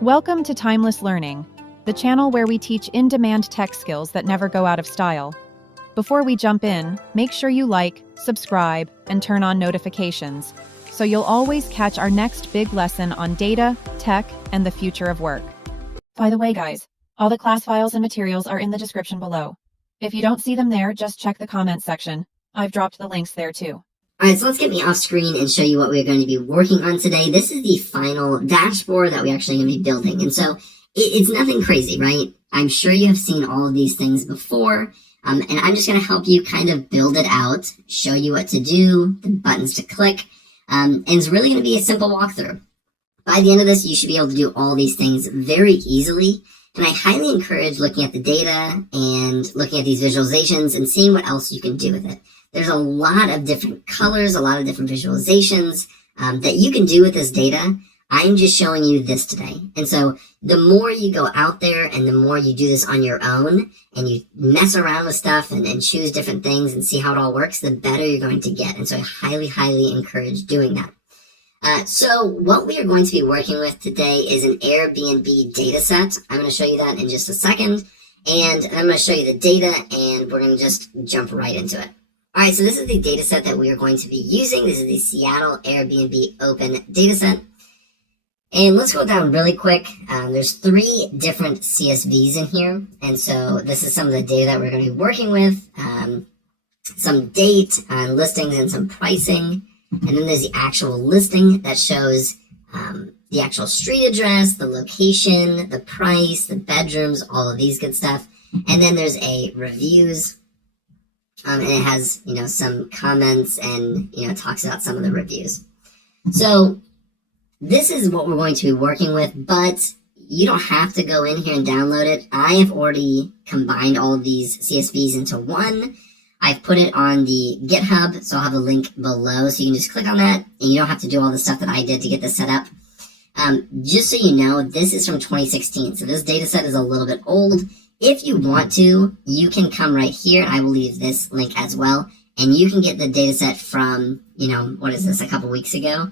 Welcome to Timeless Learning, the channel where we teach in-demand tech skills that never go out of style. Before we jump in, make sure you like, subscribe, and turn on notifications, so you'll always catch our next big lesson on data, tech, and the future of work. By the way, guys, all the class files and materials are in the description below. If you don't see them there, just check the comments section. I've dropped the links there too. Alright, so let's get me off screen and show you what we're going to be working on today. This is the final dashboard that we're actually going to be building. And so it's nothing crazy, right? I'm sure you have seen all of these things before. And I'm just going to help you kind of build it out, show you what to do, the buttons to click. And it's really going to be a simple walkthrough. By the end of this, you should be able to do all these things very easily. And I highly encourage looking at the data and looking at these visualizations and seeing what else you can do with it. There's a lot of different colors, a lot of different visualizations that you can do with this data. I'm just showing you this today. And so the more you go out there and the more you do this on your own and you mess around with stuff and choose different things and see how it all works, the better you're going to get. And so I highly, highly encourage doing that. So what we are going to be working with today is an Airbnb data set. I'm going to show you that in just a second. And I'm going to show you the data and we're going to just jump right into it. Alright, so this is the data set that we are going to be using. This is the Seattle Airbnb Open data set. And let's go down really quick. There's 3 different CSVs in here. And so this is some of the data that we're going to be working with. Some date, listings, and some pricing. And then there's the actual listing that shows the actual street address, the location, the price, the bedrooms, all of these good stuff. And then there's a reviews. And it has, some comments and, talks about some of the reviews. So this is what we're going to be working with, but you don't have to go in here and download it. I have already combined all of these CSVs into one. I've put it on the GitHub, so I'll have a link below, so you can just click on that, and you don't have to do all the stuff that I did to get this set up. Just so you know, this is from 2016, so this data set is a little bit old. If you want to, you can come right here, and I will leave this link as well, and you can get the data set from, what is this, a couple weeks ago.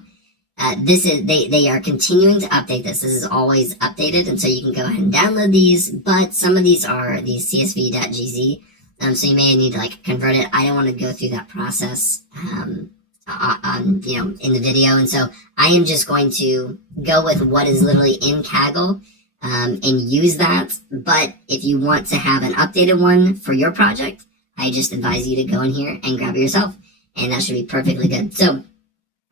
They are continuing to update this. This is always updated, and so you can go ahead and download these, but some of these are these csv.gz, so you may need to convert it. I don't want to go through that process in the video, and so I am just going to go with what is literally in Kaggle and use that. But if you want to have an updated one for your project, I just advise you to go in here and grab it yourself, and that should be perfectly good. So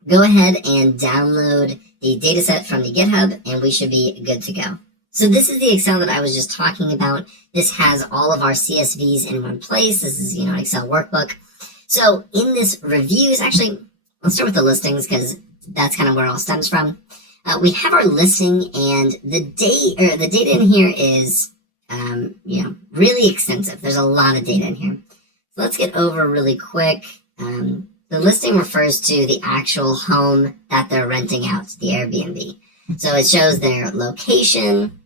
go ahead and download the dataset from the GitHub, and we should be good to go. So this is the Excel that I was just talking about. This has all of our CSVs in one place. This is, an Excel workbook. So in this reviews, actually, let's start with the listings because that's kind of where it all stems from. We have our listing, and the data in here is, really extensive. There's a lot of data in here. So let's get over really quick. The listing refers to the actual home that they're renting out, the Airbnb. So it shows their location,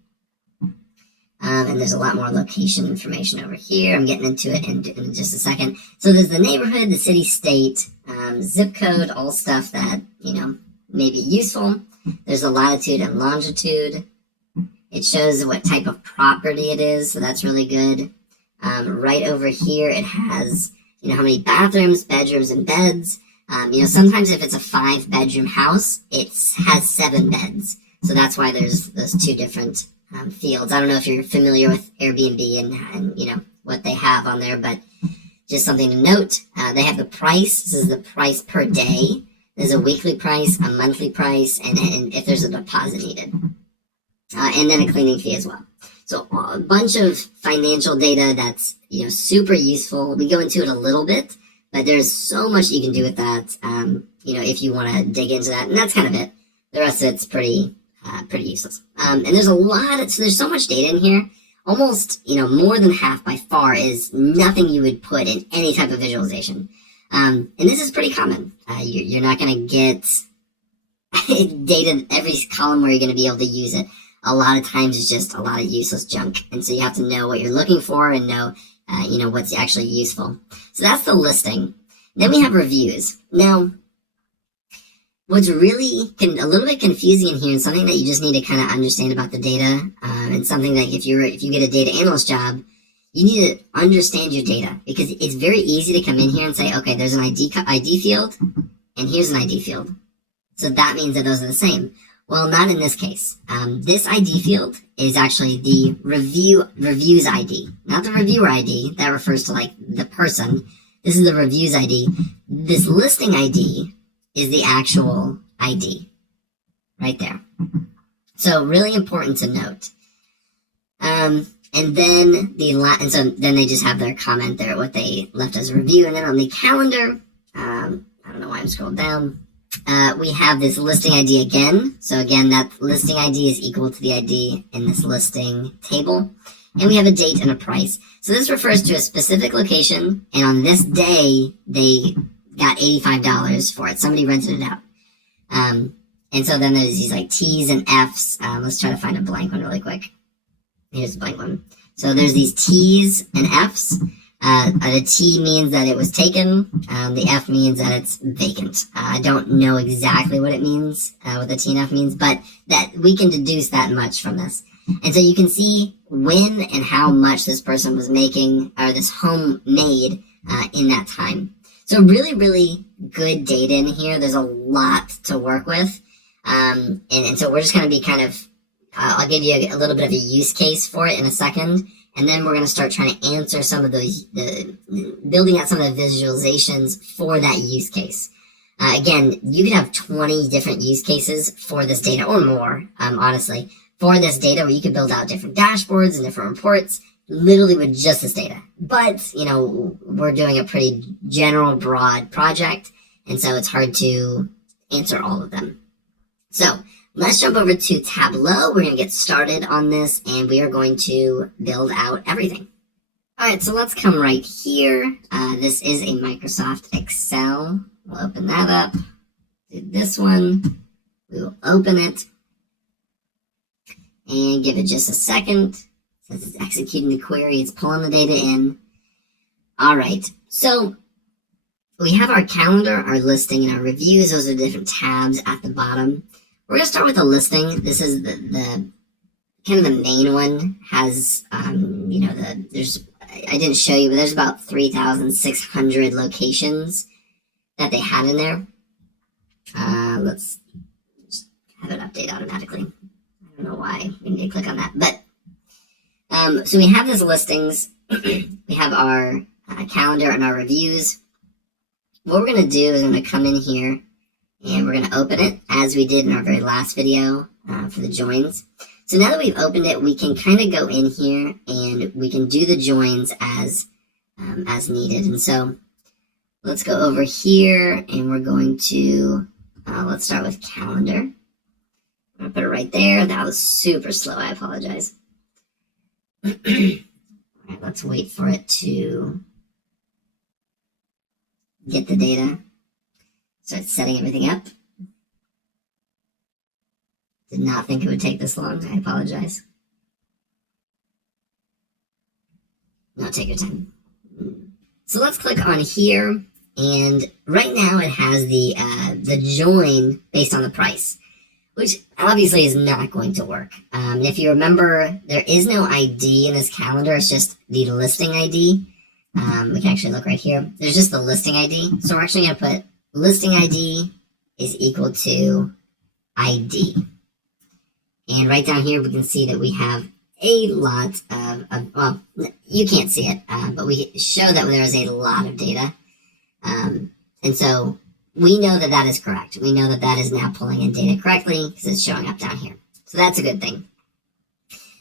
and there's a lot more location information over here. I'm getting into it in just a second. So there's the neighborhood, the city, state, zip code, all stuff that, may be useful. There's the latitude and longitude. It shows what type of property it is, so that's really good. Right over here, it has, how many bathrooms, bedrooms, and beds. Sometimes if it's a 5-bedroom house, it has 7 beds. So that's why there's those 2 different fields. I don't know if you're familiar with Airbnb and what they have on there, but just something to note. They have the price. This is the price per day. There's a weekly price, a monthly price, and if there's a deposit needed. And then a cleaning fee as well. So a bunch of financial data that's, super useful. We go into it a little bit, but there's so much you can do with that, if you want to dig into that. And that's kind of it. The rest of it's pretty useless. And there's there's so much data in here. Almost, more than half by far is nothing you would put in any type of visualization. And this is pretty common. You're not going to get data every column where you're going to be able to use it. A lot of times it's just a lot of useless junk. And so you have to know what you're looking for and know, what's actually useful. So that's the listing. Then we have reviews. Now, What's really a little bit confusing in here, and something that you just need to kind of understand about the data, and something that if you get a data analyst job, you need to understand your data, because it's very easy to come in here and say, okay, there's an ID field, and here's an ID field. So that means that those are the same. Well, not in this case. This ID field is actually the reviews ID, not the reviewer ID. That refers to like the person. This is the reviews ID. This listing ID is the actual ID right there. So really important to note. And then so then they just have their comment there, what they left as a review. And then on the calendar, I don't know why I'm scrolling down. We have this listing ID again. So again, that listing ID is equal to the ID in this listing table. And we have a date and a price. So this refers to a specific location. And on this day, they got $85 for it. Somebody rented it out. And so then there's these like T's and F's. Let's try to find a blank one really quick. Here's a blank one. So there's these T's and F's. The T means that it was taken. The F means that it's vacant. I don't know exactly what it means, what the T and F means, but that we can deduce that much from this. And so you can see when and how much this person was making, or this home made, in that time. So really, really good data in here. There's a lot to work with. And so we're just going to be kind of, I'll give you a little bit of a use case for it in a second. And then we're going to start trying to answer some of those, building out some of the visualizations for that use case. Again, you could have 20 different use cases for this data, or more, honestly, for this data, where you could build out different dashboards and different reports, literally with just this data. But, we're doing a pretty general, broad project, and so it's hard to answer all of them. So let's jump over to Tableau. We're going to get started on this, and we are going to build out everything. All right, so let's come right here. This is a Microsoft Excel. We'll open that up. Do this one. We will open it and give it just a second. Since it's executing the query, it's pulling the data in. All right, so we have our calendar, our listing, and our reviews. Those are different tabs at the bottom. We're going to start with the listing. This is the kind of the main one. Has, I didn't show you, but there's about 3,600 locations that they had in there. Let's just have it update automatically. I don't know why we need to click on that. But, so we have these listings. We have our calendar and our reviews. What we're going to do is I'm going to come in here, and we're going to open it as we did in our very last video for the joins. So now that we've opened it, we can kind of go in here and we can do the joins as needed. And so let's go over here, and we're going to, let's start with calendar. I'm going to put it right there. That was super slow. I apologize. All right, let's wait for it to get the data. Start setting everything up. Did not think it would take this long. I apologize. No, take your time. So let's click on here, and right now it has the join based on the price, which obviously is not going to work. If you remember, there is no ID in this calendar. It's just the listing ID. We can actually look right here. There's just the listing ID. So we're actually going to put listing ID is equal to ID. And right down here, we can see that we have a lot of well, you can't see it, but we show that there is a lot of data. And so we know that that is correct. We know that that is now pulling in data correctly because it's showing up down here. So that's a good thing.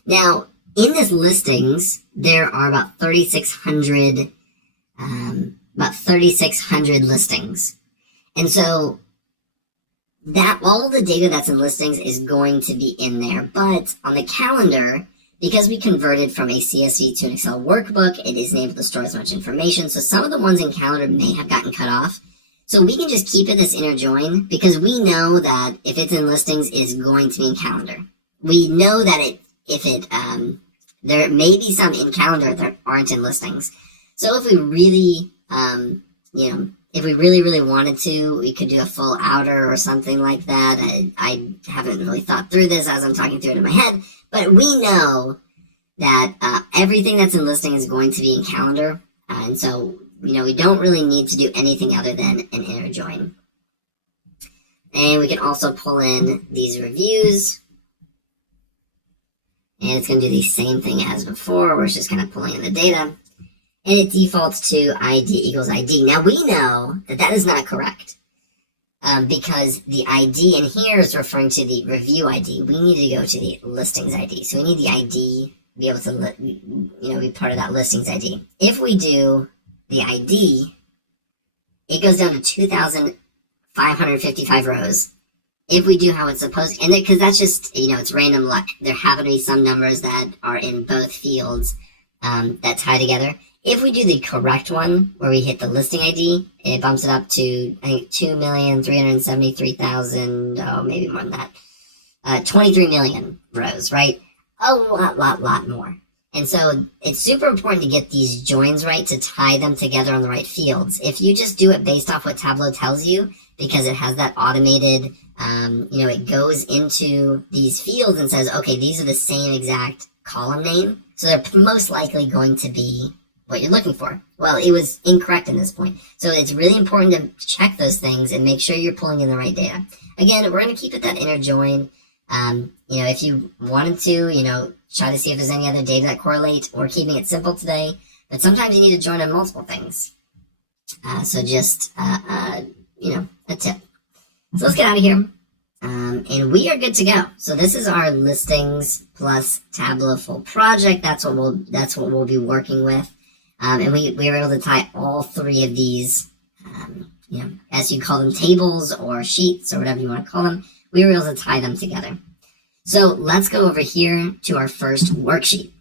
Now, in this listings, there are about 3,600 listings. And so that all the data that's in listings is going to be in there. But on the calendar, because we converted from a CSV to an Excel workbook, it isn't able to store as much information. So some of the ones in calendar may have gotten cut off. So we can just keep it this inner join, because we know that if it's in listings, it's going to be in calendar. We know that there may be some in calendar that aren't in listings. So if we really, If we really, really wanted to, we could do a full outer or something like that. I haven't really thought through this as I'm talking through it in my head, but we know that everything that's in listing is going to be in calendar, and so we don't really need to do anything other than an inner join. And we can also pull in these reviews, and it's going to do the same thing as before, where it's just kind of pulling in the data, and it defaults to ID equals ID. Now we know that that is not correct, because the ID in here is referring to the review ID. We need to go to the listings ID, so we need the ID to be able to be part of that listings ID. If we do the ID, it goes down to 2,555 rows. If we do how it's supposed to, and because that's just, it's random luck. There happen to be some numbers that are in both fields that tie together. If we do the correct one, where we hit the listing ID, it bumps it up to, I think, 2,373,000, oh, maybe more than that, 23 million rows, right? A lot more. And so it's super important to get these joins right, to tie them together on the right fields. If you just do it based off what Tableau tells you, because it has that automated, it goes into these fields and says, okay, these are the same exact column name, so they're most likely going to be what you're looking for. Well, it was incorrect in this point. So it's really important to check those things and make sure you're pulling in the right data. Again, we're going to keep it that inner join. If you wanted to, try to see if there's any other data that correlate. We're keeping it simple today, but sometimes you need to join on multiple things. So just, a tip. So let's get out of here. And we are good to go. So this is our listings plus Tableau full project. That's what we'll be working with. And we were able to tie all three of these, as you call them, tables or sheets or whatever you want to call them. We were able to tie them together. So let's go over here to our first worksheet.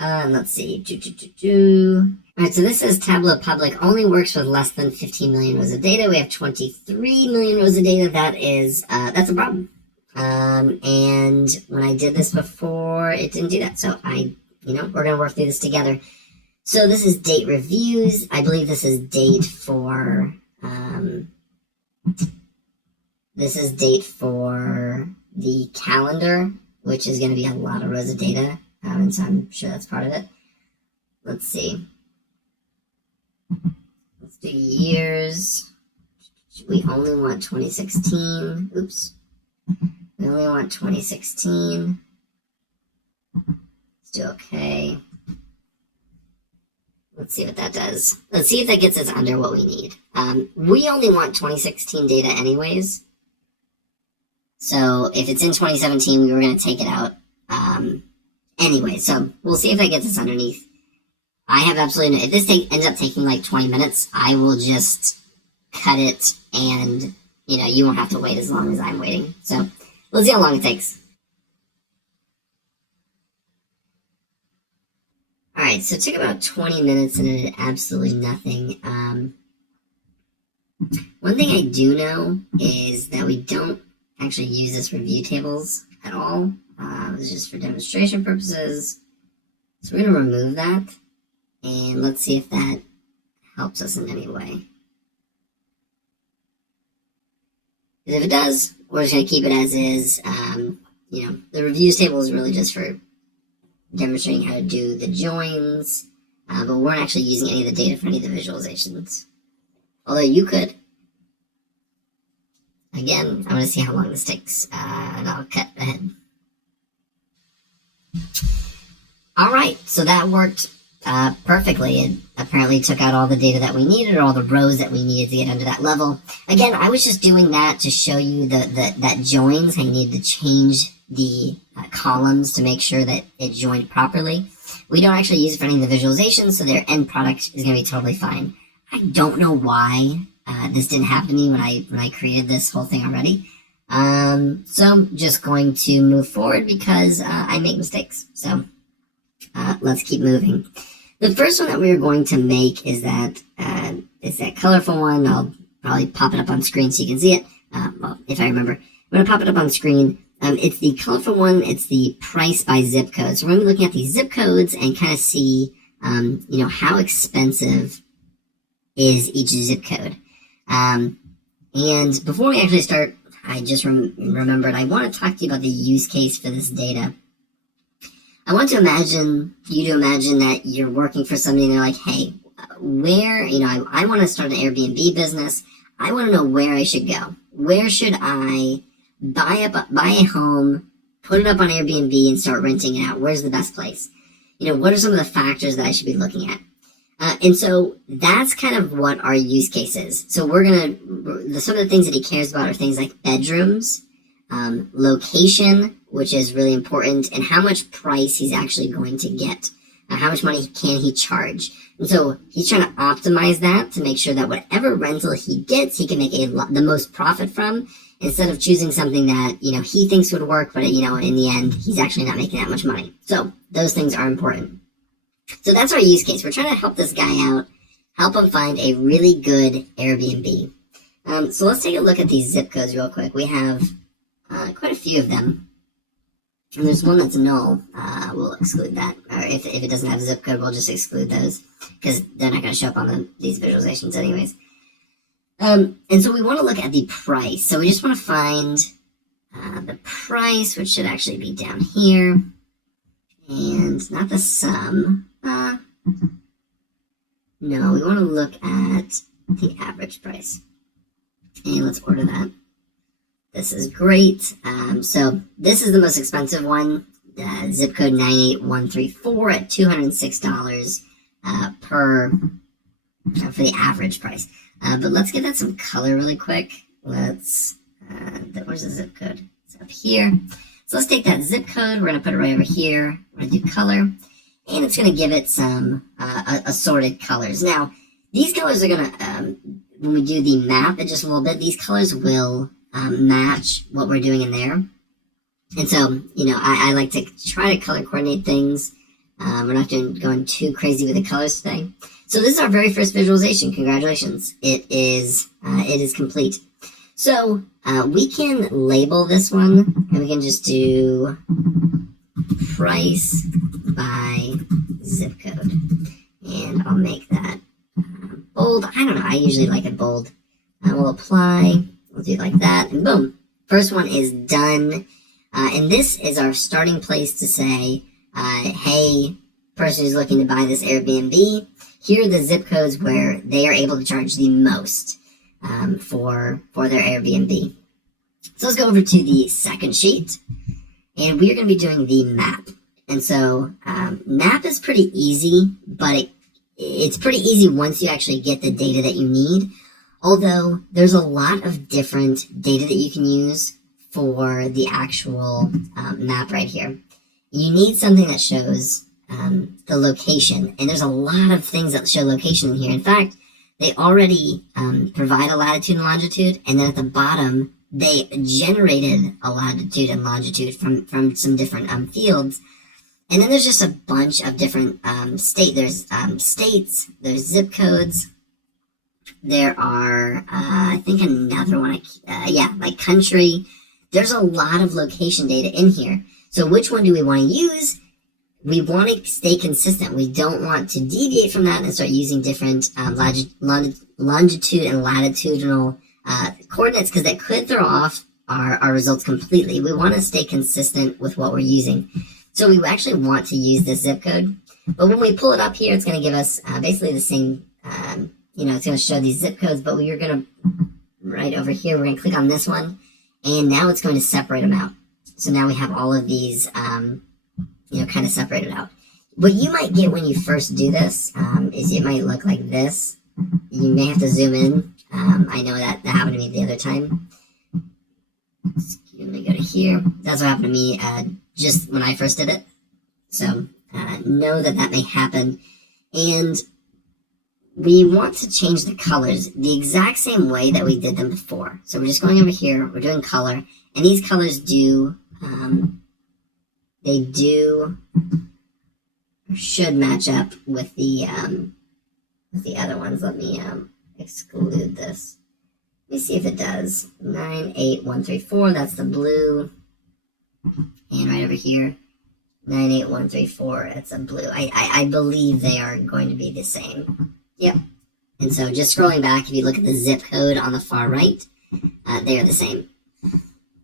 Let's see. All right, so this says Tableau public only works with less than 15 million rows of data. We have 23 million rows of data. That's a problem. And when I did this before, it didn't do that. So we're going to work through this together. So this is date reviews. I believe this is date for, the calendar, which is going to be a lot of rows of data. And so I'm sure that's part of it. Let's see. Let's do years. We only want 2016. Oops. We only want 2016. Let's do okay. Let's see what that does. Let's see if that gets us under what we need. We only want 2016 data anyways. So if it's in 2017, we were going to take it out anyway. So we'll see if that gets us underneath. I have absolutely no... If this ends up taking like 20 minutes, I will just cut it and, you won't have to wait as long as I'm waiting. So we'll see how long it takes. All right, so it took about 20 minutes and it did absolutely nothing. One thing I do know is that we don't actually use this review tables at all. It's just for demonstration purposes. So we're going to remove that, and let's see if that helps us in any way. Because if it does, we're just going to keep it as is. The reviews table is really just for demonstrating how to do the joins, but we weren't actually using any of the data for any of the visualizations. Although you could. Again, I'm going to see how long this takes, and I'll cut ahead. All right, so that worked perfectly. It apparently took out all the data that we needed, or all the rows that we needed to get under that level. Again, I was just doing that to show you that joins, how you need to change the columns to make sure that it joined properly. We don't actually use it for any of the visualizations, so their end product is going to be totally fine. I don't know why this didn't happen to me when I created this whole thing already. So I'm just going to move forward because I make mistakes. So let's keep moving. The first one that we are going to make is that colorful one. I'll probably pop it up on screen so you can see it. Well, if I remember, I'm going to pop it up on screen. It's the colorful one. It's the price by zip code. So we're going to be looking at these zip codes and kind of see, how expensive is each zip code. And before we actually start, I just remembered I want to talk to you about the use case for this data. I want you to imagine that you're working for somebody and they're like, hey, where, I want to start an Airbnb business. I want to know where I should go. Where should I buy a home, put it up on Airbnb and start renting it out? Where's the best place? What are some of the factors that I should be looking at? And so that's kind of what our use case is. So some of the things that he cares about are things like bedrooms, location, which is really important, and how much price he's actually going to get. How much money can he charge? And so he's trying to optimize that to make sure that whatever rental he gets, he can make the most profit from, instead of choosing something that, he thinks would work, but, in the end, he's actually not making that much money. So those things are important. So that's our use case. We're trying to help this guy out, help him find a really good Airbnb. So let's take a look at these zip codes real quick. We have quite a few of them. And there's one that's null. We'll exclude that. Or if it doesn't have a zip code, we'll just exclude those because they're not going to show up on these visualizations anyways. And so we want to look at the price. So we just want to find the price, which should actually be down here. And not the sum. No, we want to look at the average price. And let's order that. This is great. So this is the most expensive one. Zip code 98134 at $206 for the average price. But let's give that some color really quick. Where's the zip code? It's up here. So let's take that zip code. We're going to put it right over here. We're going to do color. And it's going to give it some assorted colors. Now, these colors are going to, when we do the map in just a little bit, these colors will match what we're doing in there. And so, I like to try to color coordinate things. We're not going too crazy with the colors today. So this is our very first visualization. Congratulations. It is complete. So we can label this one, and we can just do price by zip code. And I'll make that bold. I don't know. I usually like it bold. We'll apply. We'll do it like that. And boom. First one is done. And this is our starting place to say, hey, person who's looking to buy this Airbnb, here are the zip codes where they are able to charge the most for their Airbnb. So let's go over to the second sheet, and we are going to be doing the map. And so map is pretty easy, but it's pretty easy once you actually get the data that you need. Although there's a lot of different data that you can use for the actual map right here. You need something that shows the location, and there's a lot of things that show location in here. In fact, they already provide a latitude and longitude, and then at the bottom, they generated a latitude and longitude from some different fields. And then there's just a bunch of different there's states, there's zip codes. There are, I think another one, like country. There's a lot of location data in here. So which one do we want to use? We want to stay consistent. We don't want to deviate from that and start using different longitude and latitudinal coordinates, because that could throw off our results completely. We want to stay consistent with what we're using. So we actually want to use this zip code. But when we pull it up here, it's going to give us basically the same, it's going to show these zip codes, but we are going to, right over here, we're going to click on this one, and now it's going to separate them out. So now we have all of these, kind of separated out. What you might get when you first do this is it might look like this. You may have to zoom in. I know that happened to me the other time. Let me go to here. That's what happened to me just when I first did it. So know that may happen. And we want to change the colors the exact same way that we did them before. So we're just going over here. We're doing color. And these colors should match up with the other ones. Let me exclude this. Let me see if it does. 98134, that's the blue. And right over here, 98134, it's a blue. I believe they are going to be the same. Yep. And so just scrolling back, if you look at the zip code on the far right, they are the same.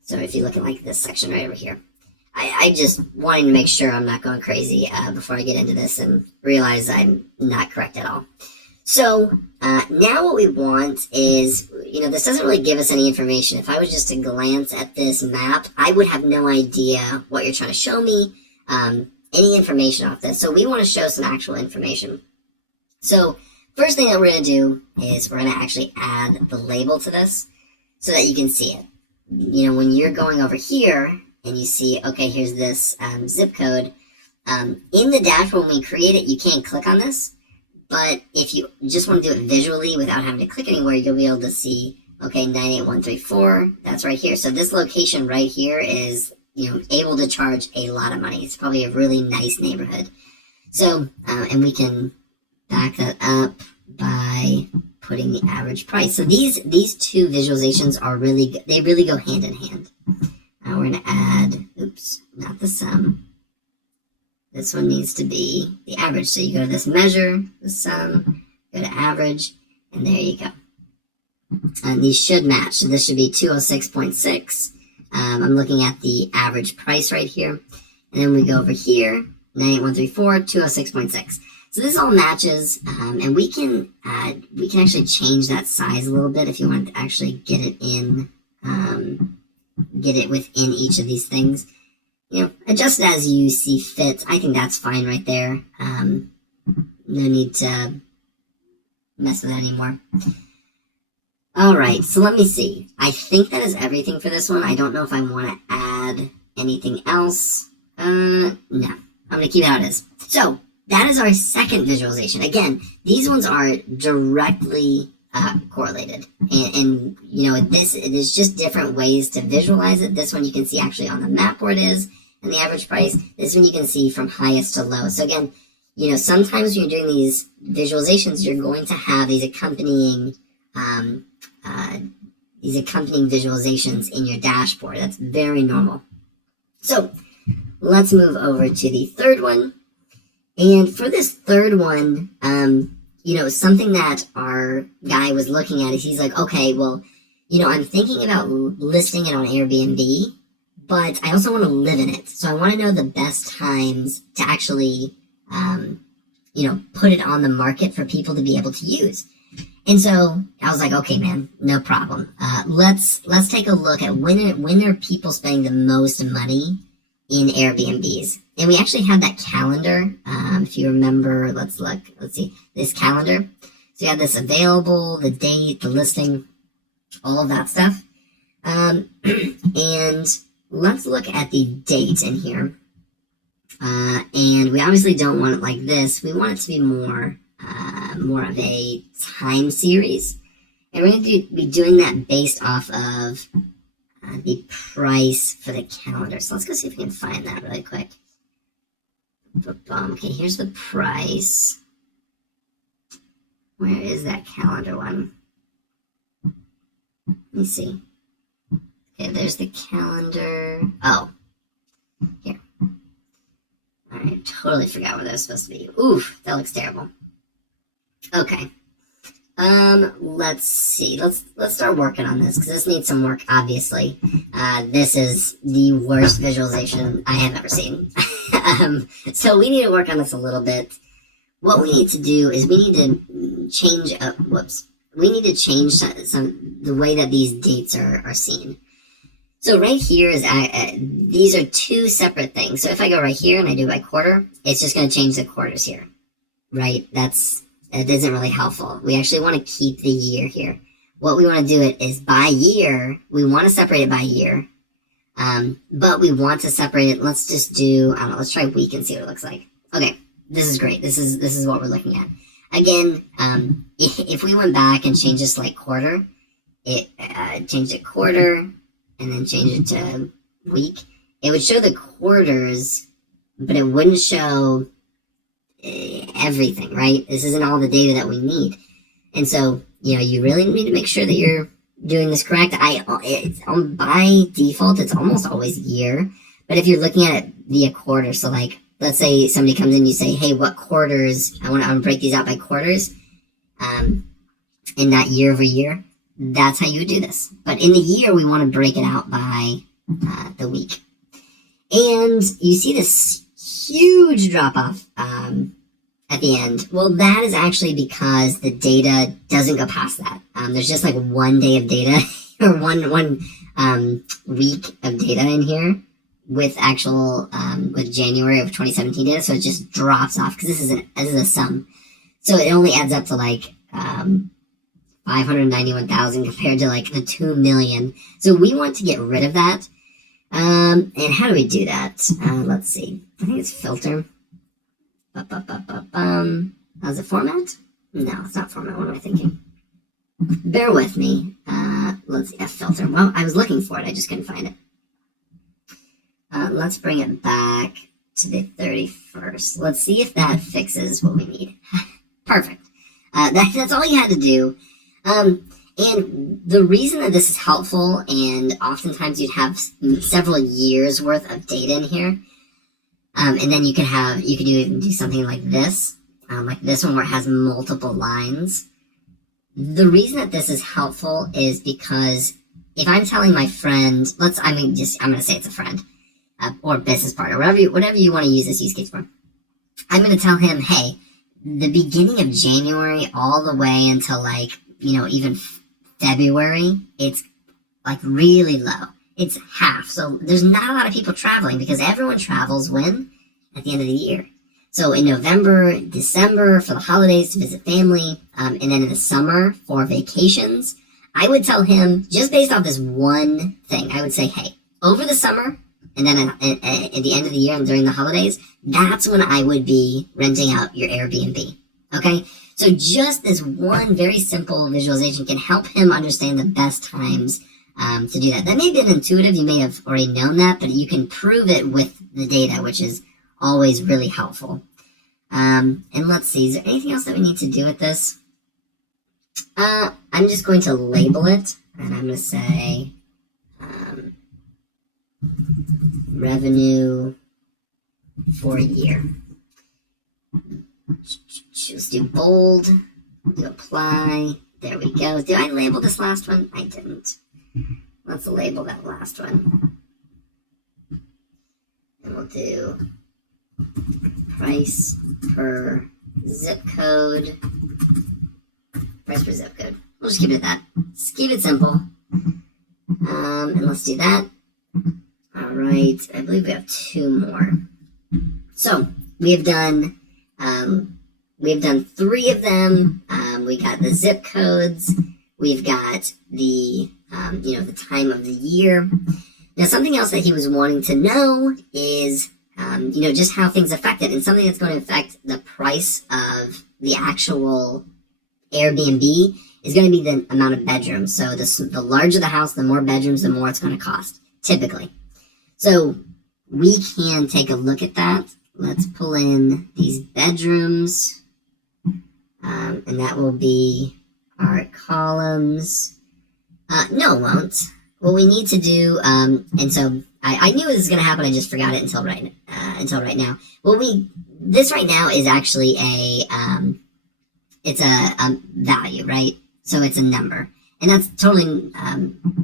So if you look at like this section right over here, I just wanting to make sure I'm not going crazy before I get into this and realize I'm not correct at all. So now what we want is, this doesn't really give us any information. If I was just to glance at this map, I would have no idea what you're trying to show me, any information off this. So we want to show some actual information. So first thing that we're going to do is we're going to actually add the label to this so that you can see it. When you're going over here and you see, okay, here's this zip code, in the dashboard when we create it, you can't click on this. But if you just want to do it visually without having to click anywhere, you'll be able to see, okay, 98134, that's right here. So this location right here is, able to charge a lot of money. It's probably a really nice neighborhood. So, and we can back that up by putting the average price. So these two visualizations are really good. They really go hand in hand. Now we're going to add, oops, not the sum. This one needs to be the average. So you go to this measure, the sum, go to average, and there you go. And these should match. So this should be 206.6. I'm looking at the average price right here. And then we go over here, 98134, 206.6. So this all matches, and we can actually change that size a little bit if you want to actually get it within each of these things. Adjust it as you see fit. I think that's fine right there. No need to mess with it anymore. All right, so let me see. I think that is everything for this one. I don't know if I want to add anything else. No, I'm going to keep it how it is. So that is our second visualization. Again, these ones are directly correlated. And there's just different ways to visualize it. This one you can see actually on the map where it is and the average price. This one you can see from highest to low. So again, sometimes when you're doing these visualizations, you're going to have these accompanying visualizations in your dashboard. That's very normal. So let's move over to the third one. And for this third one, something that our guy was looking at is he's like, okay, well, I'm thinking about listing it on Airbnb, but I also want to live in it. So I want to know the best times to actually, put it on the market for people to be able to use. And so I was like, okay, man, no problem. Let's take a look at when are people spending the most money in Airbnbs. And we actually had that calendar. If you remember, let's see, this calendar. So you have this available, the date, the listing, all of that stuff. And let's look at the date in here. And we obviously don't want it like this. We want it to be more of a time series. And we're going to be doing that based off of the price for the calendar. So let's go see if we can find that really quick. Okay, here's the price. Where is that calendar one? Let me see. Okay, there's the calendar. Oh, here. I totally forgot where that was supposed to be. Oof, that looks terrible. Okay. Let's see. Let's start working on this because this needs some work, obviously. This is the worst visualization I have ever seen. So we need to work on this a little bit. What we need to do is we need to change the way that these dates are seen. So right here is, these are two separate things. So if I go right here and I do by quarter, it's just going to change the quarters here, right? That isn't really helpful. We actually want to keep the year here. What we want to do it is by year. We want to separate it by year. But we want to separate it. Let's just do, I don't know, let's try week and see what it looks like. Okay. This is great. This is what we're looking at. Again, if we went back and changed this like quarter, changed it quarter and then changed it to week, it would show the quarters, but it wouldn't show everything, right? This isn't all the data that we need. And so, you really need to make sure that you're doing this correct. By default, it's almost always year. But if you're looking at it via quarter, so like, let's say somebody comes in, you say, hey, what quarters, I want to break these out by quarters. in that year over year, that's how you would do this. But in the year, we want to break it out by the week. And you see this huge drop off at the end. Well, that is actually because the data doesn't go past that. There's just like 1 day of data or one week of data in here with actual with January of 2017 data. So it just drops off because this is a sum. So it only adds up to like 591,000 compared to like the 2 million. So we want to get rid of that. And how do we do that? Let's see. I think it's filter. How's it format? No, it's not format. What am I thinking? Bear with me. Let's see. Filter. Well, I was looking for it. I just couldn't find it. Let's bring it back to the 31st. Let's see if that fixes what we need. Perfect. That's all you had to do. And the reason that this is helpful, and oftentimes you'd have several years worth of data in here, and then you could even do something like this one where it has multiple lines. The reason that this is helpful is because if I'm telling my friend, I'm going to say it's a friend, or business partner, whatever you want to use this use case for. I'm going to tell him, hey, the beginning of January all the way until like, even February, it's like really low. It's half. So there's not a lot of people traveling because everyone travels when? At the end of the year. So in November, December for the holidays to visit family, and then in the summer for vacations, I would tell him, just based off this one thing, I would say, hey, over the summer, and then at the end of the year and during the holidays, that's when I would be renting out your Airbnb. Okay? So just this one very simple visualization can help him understand the best times to do that. That may have been intuitive. You may have already known that, but you can prove it with the data, which is always really helpful. And let's see, is there anything else that we need to do with this? I'm just going to label it, and I'm going to say revenue for a year. Let's do bold, do apply. There we go. Did I label this last one? I didn't. Let's label that last one. And we'll do price per zip code. Price per zip code. We'll just keep it at that. Just keep it simple. And let's do that. All right. I believe we have 2 more. So we have done 3 of them. We got the zip codes. We've got the the time of the year. Now, something else that he was wanting to know is, just how things affect it, and something that's going to affect the price of the actual Airbnb is going to be the amount of bedrooms. So the larger the house, the more bedrooms, the more it's going to cost, typically. So we can take a look at that. Let's pull in these bedrooms, and that will be our columns. No, it won't. What we need to do, and so I knew this was going to happen. I just forgot it until right now. This right now is actually it's a value, right? So it's a number, and that's totally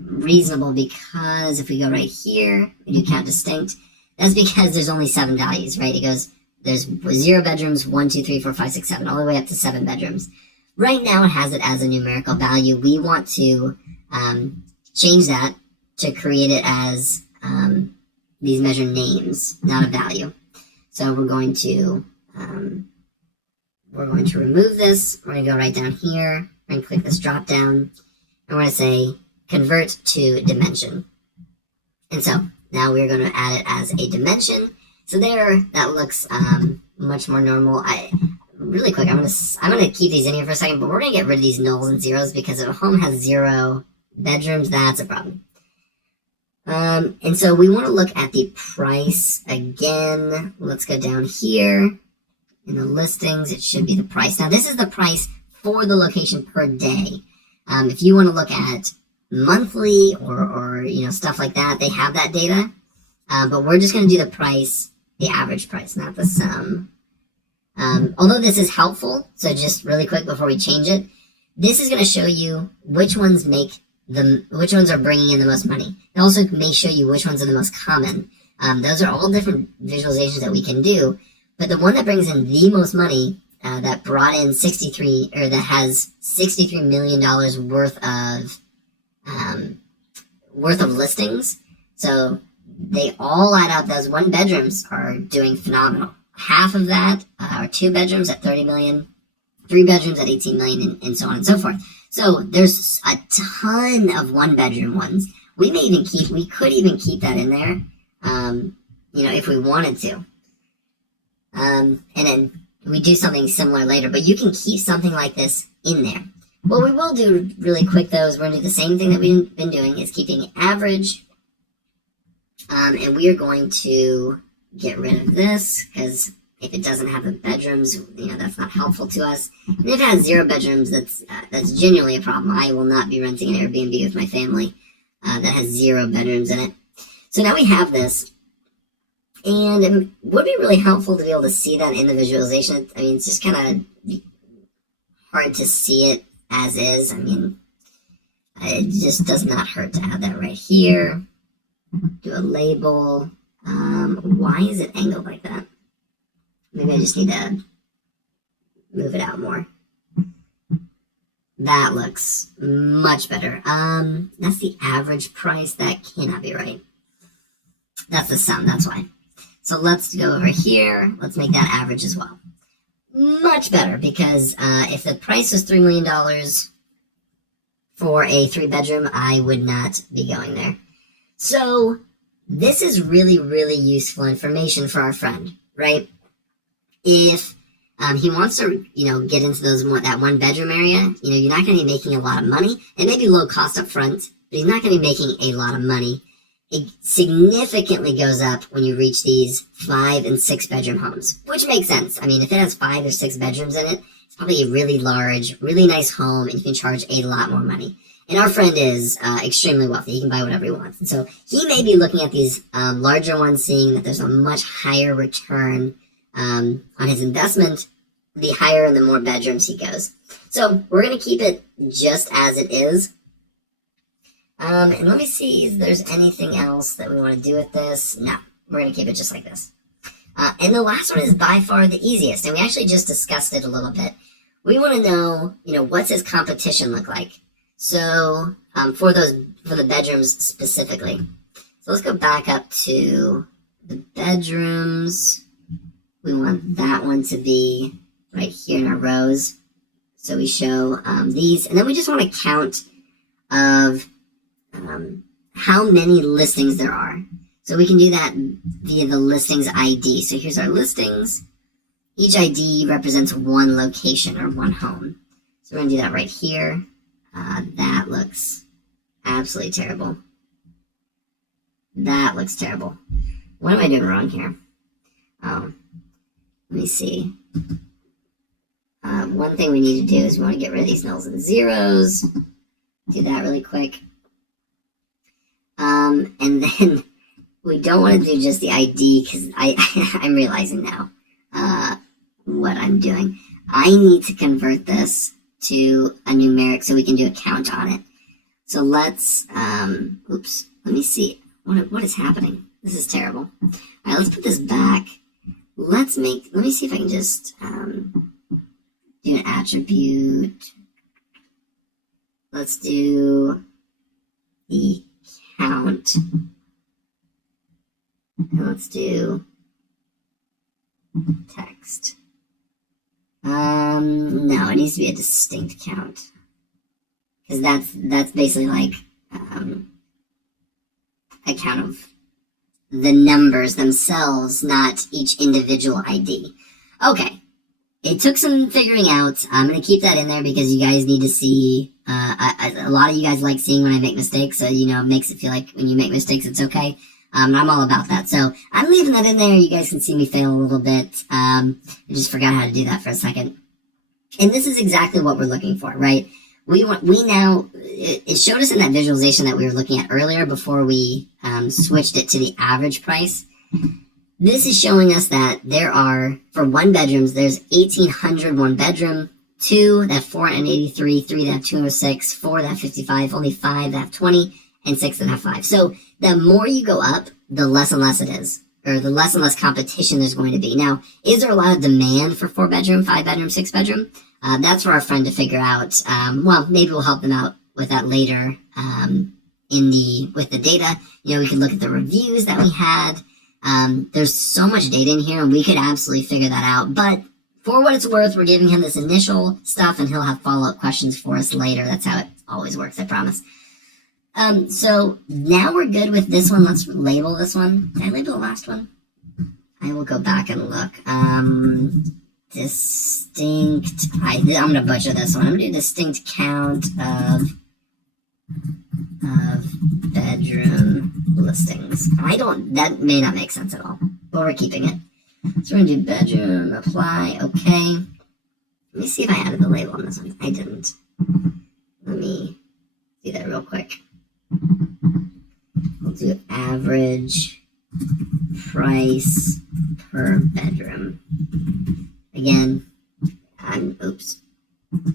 reasonable because if we go right here, we do count distinct. That's because there's only 7 values, right? It goes, there's 0 bedrooms, 1, 2, 3, 4, 5, 6, 7, all the way up to 7 bedrooms. Right now, it has it as a numerical value. We want to change that to create it as these measure names, not a value. So we're going to remove this. We're going to go right down here and click this drop down, and we're going to say convert to dimension. And so now we're going to add it as a dimension. So there, that looks much more normal. Really quick, I'm gonna keep these in here for a second, but we're gonna get rid of these nulls and zeros because if a home has 0 bedrooms, that's a problem. And so we want to look at the price again. Let's go down here in the listings. It should be the price. Now this is the price for the location per day. If you want to look at monthly or stuff like that, they have that data. But we're just going to do the price, the average price, not the sum. Although this is helpful, so just really quick before we change it, This is going to show you which ones are bringing in the most money. It also may show you which ones are the most common. Those are all different visualizations that we can do, but the one that brings in the most money, that brought in that has $63 million worth of listings. So they all add up. Those 1 bedrooms are doing phenomenal. Half of that are 2 bedrooms at 30 million, 3 bedrooms at 18 million, and so on and so forth. So there's a ton of 1 bedroom ones. We could even keep that in there, if we wanted to. And then we do something similar later, but you can keep something like this in there. What we will do really quick though is we're going to do the same thing that we've been doing, is keeping average. And we are going to get rid of this, because if it doesn't have the bedrooms, that's not helpful to us. And if it has 0 bedrooms, that's genuinely a problem. I will not be renting an Airbnb with my family that has 0 bedrooms in it. So now we have this, and it would be really helpful to be able to see that in the visualization. I mean, it's just kind of hard to see it as is. I mean, it just does not hurt to add that right here. Do a label. Why is it angled like that? Maybe I just need to move it out more. That looks much better. That's the average price. That cannot be right. That's the sum, that's why. So let's go over here. Let's make that average as well. Much better, because if the price was $3 million for a 3 bedroom, I would not be going there. So this is really, really useful information for our friend, right? If he wants to, get into that 1 bedroom area, you're not going to be making a lot of money. It may be low cost up front, but he's not going to be making a lot of money. It significantly goes up when you reach these 5 and 6 bedroom homes, which makes sense. I mean, if it has 5 or 6 bedrooms in it, it's probably a really large, really nice home, and you can charge a lot more money. And our friend is extremely wealthy. He can buy whatever he wants. And so he may be looking at these larger ones, seeing that there's a much higher return on his investment, the higher and the more bedrooms he goes. So we're going to keep it just as it is. And let me see if there's anything else that we want to do with this. No, we're going to keep it just like this. And the last one is by far the easiest, and we actually just discussed it a little bit. We want to know, what's his competition look like? So for the bedrooms specifically. So let's go back up to the bedrooms. We want that one to be right here in our rows. So we show these, and then we just want a count of how many listings there are. So we can do that via the listings ID. So here's our listings. Each ID represents 1 location or 1 home. So we're going to do that right here. That looks absolutely terrible. That looks terrible. What am I doing wrong here? Oh, let me see. One thing we need to do is we want to get rid of these nulls and zeros. Do that really quick. And then we don't want to do just the ID, because I'm realizing now what I'm doing. I need to convert this to a numeric so we can do a count on it. So let's, let me see. What is happening? This is terrible. All right, let's put this back. Let me see if I can just do an attribute. Let's do the count. And let's do text. No, it needs to be a distinct count. Because that's basically like a count of the numbers themselves, not each individual ID. Okay. It took some figuring out. I'm going to keep that in there because you guys need to see, a lot of you guys like seeing when I make mistakes, so, it makes it feel like when you make mistakes, it's okay. And I'm all about that. So I'm leaving that in there. You guys can see me fail a little bit. I just forgot how to do that for a second. And this is exactly what we're looking for, right? It showed us in that visualization that we were looking at earlier before we switched it to the average price. This is showing us that there are, for 1 bedrooms, there's 1,800 1 bedroom, 2 that have 483, 3 that have 206, 4 that have 55, only 5 that have 20, and 6 that have 5. So the more you go up, the less and less it is, or the less and less competition there's going to be. Now, is there a lot of demand for 4-bedroom, 5-bedroom, 6-bedroom? That's for our friend to figure out. Well, maybe we'll help them out with that later with the data. You know, we could look at the reviews that we had. There's so much data in here, and we could absolutely figure that out. But for what it's worth, we're giving him this initial stuff, and he'll have follow-up questions for us later. That's how it always works, I promise. So now we're good with this one. Let's label this one. Did I label the last one? I will go back and look. Distinct. I'm going to butcher this one. I'm going to do distinct count of bedroom listings. That may not make sense at all, but we're keeping it. So we're going to do bedroom, apply, okay. Let me see if I added the label on this one. I didn't. Let me do that real quick. We'll do average price per bedroom. Again, oops. You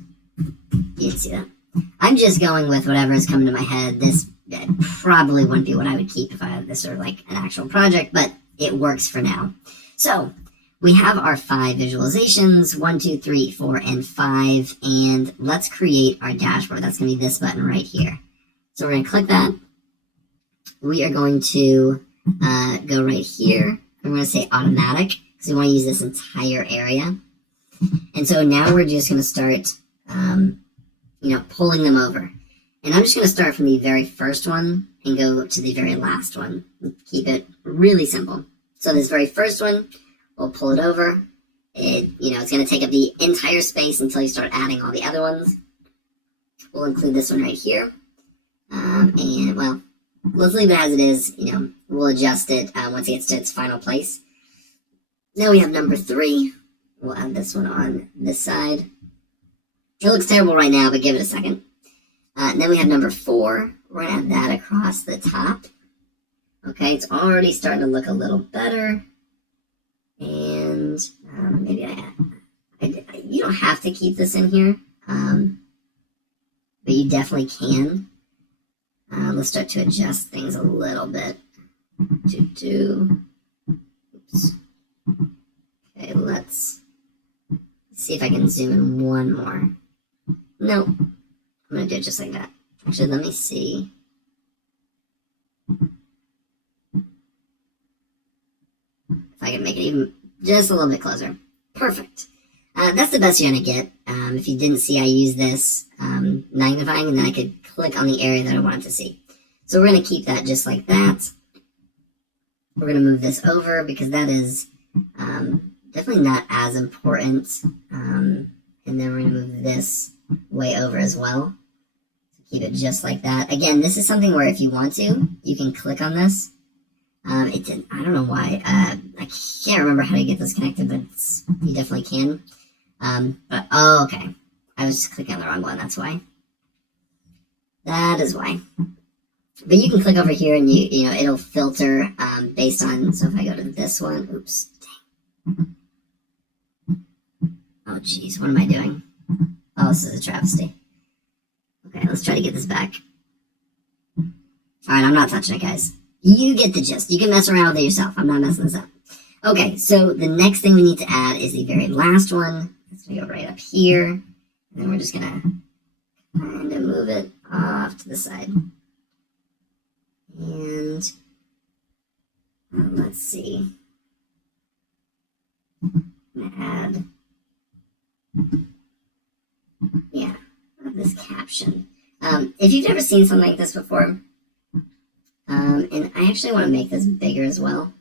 didn't see that. I'm just going with whatever is coming to my head. This probably wouldn't be what I would keep if I had this sort of like an actual project, but it works for now. So we have our 5 visualizations, 1, 2, 3, 4, and 5, and let's create our dashboard. That's going to be this button right here. So we're going to click that. We are going to go right here. I'm going to say automatic because we want to use this entire area. And so now we're just going to start, pulling them over. And I'm just going to start from the very first one and go to the very last one. Keep it really simple. So this very first one, we'll pull it over. It's going to take up the entire space until you start adding all the other ones. We'll include this one right here. And, well, let's leave it as it is. We'll adjust it once it gets to its final place. Now we have number 3. We'll add this one on this side. It looks terrible right now, but give it a second. And then we have number 4. We're going to add that across the top. Okay, it's already starting to look a little better. And maybe you don't have to keep this in here, but you definitely can. Let's start to adjust things a little bit. Oops. Okay, let's see if I can zoom in one more. No, I'm going to do it just like that. Actually, let me see. If I can make it even just a little bit closer. Perfect. That's the best you're going to get. If you didn't see, I used this magnifying, and then I could click on the area that I wanted to see. So we're going to keep that just like that. We're going to move this over because that is definitely not as important. And then we're going to move this way over as well. So keep it just like that. Again, this is something where if you want to, you can click on this. I don't know why. I can't remember how to get this connected, but you definitely can. Okay. I was just clicking on the wrong one. That's why. That is why. But you can click over here and it'll filter based on, so if I go to this one, oops. Dang. Oh, geez. What am I doing? Oh, this is a travesty. Okay, let's try to get this back. All right, I'm not touching it, guys. You get the gist. You can mess around with it yourself. I'm not messing this up. Okay, so the next thing we need to add is the very last one. It's going to go right up here. And then we're just going to kind of move it off to the side. And let's see. I'm going to add, this caption. If you've never seen something like this before, and I actually want to make this bigger as well.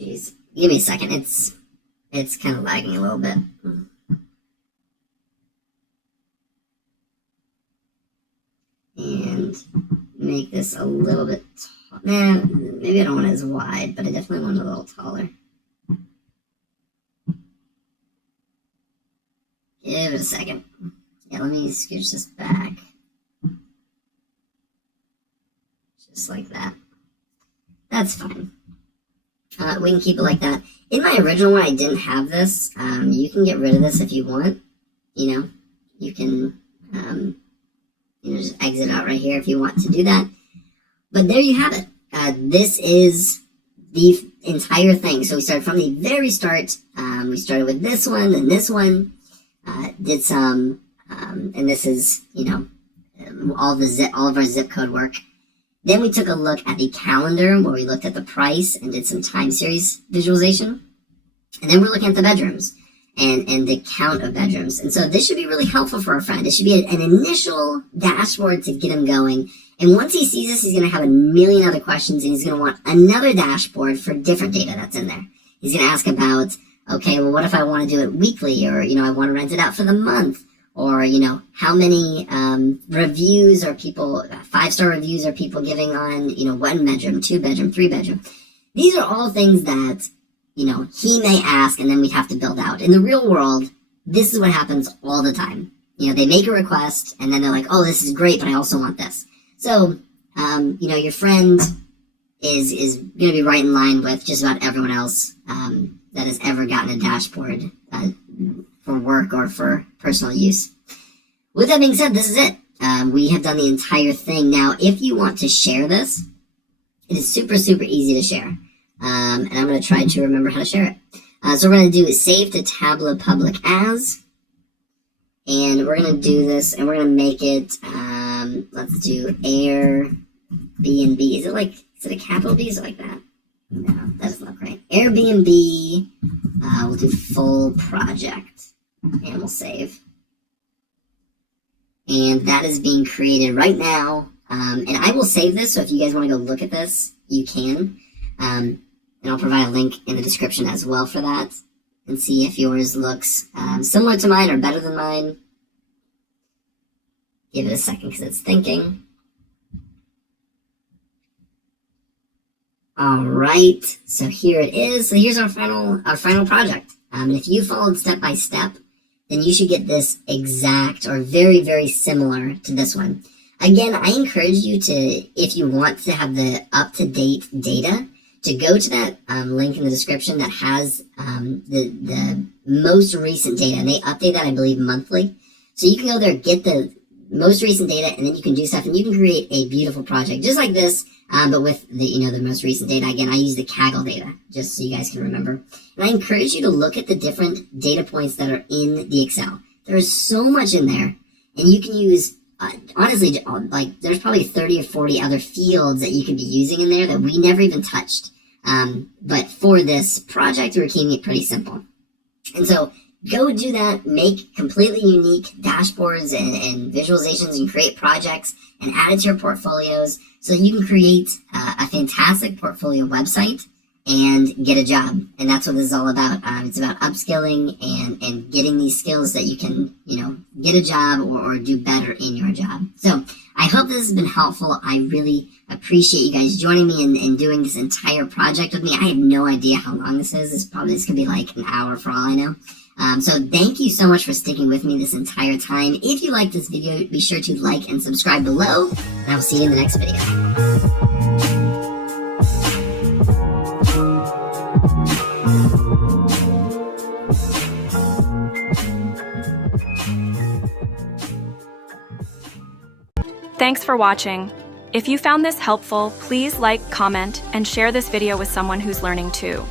Jeez, give me a second. It's kind of lagging a little bit. And make this a little bit maybe I don't want it as wide, but I definitely want it a little taller. Give it a second. Yeah, let me scooch this back. Just like that. That's fine. We can keep it like that. In my original one, I didn't have this. You can get rid of this if you want. You can just exit out right here if you want to do that. But there you have it. This is the entire thing. So we started from the very start. We started with this one, then this one. Did some, and this is, all of our zip code work. Then we took a look at the calendar where we looked at the price and did some time series visualization. And then we're looking at the bedrooms and the count of bedrooms. And so this should be really helpful for our friend. It should be an initial dashboard to get him going. And once he sees this, he's going to have a million other questions, and he's going to want another dashboard for different data that's in there. He's going to ask about, okay, well, what if I want to do it weekly, or, I want to rent it out for the month, or, how many reviews are people, 5-star reviews are people giving on, 1 bedroom, 2 bedroom, 3 bedroom. These are all things that, he may ask, and then we'd have to build out. In the real world, this is what happens all the time. They make a request, and then they're like, oh, this is great, but I also want this. So, your friend is going to be right in line with just about everyone else that has ever gotten a dashboard for work or for personal use. With that being said, this is it. We have done the entire thing. Now, if you want to share this, it is super, super easy to share. And I'm going to try to remember how to share it. So we're going to do save to Tableau public as. And we're going to do this, and we're going to make it, let's do Airbnb. Is it a capital B? Is it like that? No, that doesn't look right. Airbnb, we'll do full project, and we'll save. And that is being created right now. And I will save this, so if you guys want to go look at this, you can. And I'll provide a link in the description as well for that, and see if yours looks similar to mine or better than mine. Give it a second because it's thinking. All right, so here it is. So here's our final project. And if you followed step by step, then you should get this exact or very, very similar to this one. Again, I encourage you to, if you want to have the up-to-date data, to go to that link in the description that has the most recent data. And they update that, I believe, monthly. So you can go there, get the most recent data, and then you can do stuff, and you can create a beautiful project just like this, but with the most recent data. Again, I use the Kaggle data just so you guys can remember. And I encourage you to look at the different data points that are in the Excel. There is so much in there, and you can use honestly, there's probably 30 or 40 other fields that you could be using in there that we never even touched. But for this project, we're keeping it pretty simple. And so go do that, make completely unique dashboards and visualizations, and create projects and add it to your portfolios so that you can create a fantastic portfolio website and get a job. And that's what this is all about. It's about upskilling and getting these skills that you can, get a job or do better in your job. So I hope this has been helpful. I really appreciate you guys joining me and doing this entire project with me. I have no idea how long this is. This could be like an hour for all I know. So thank you so much for sticking with me this entire time. If you like this video, be sure to like and subscribe below, and I'll see you in the next video. Thanks for watching. If you found this helpful, please like, comment, and share this video with someone who's learning too.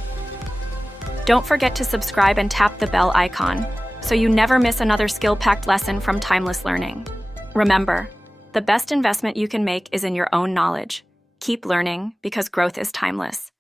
Don't forget to subscribe and tap the bell icon so you never miss another skill-packed lesson from Timeless Learning. Remember, the best investment you can make is in your own knowledge. Keep learning because growth is timeless.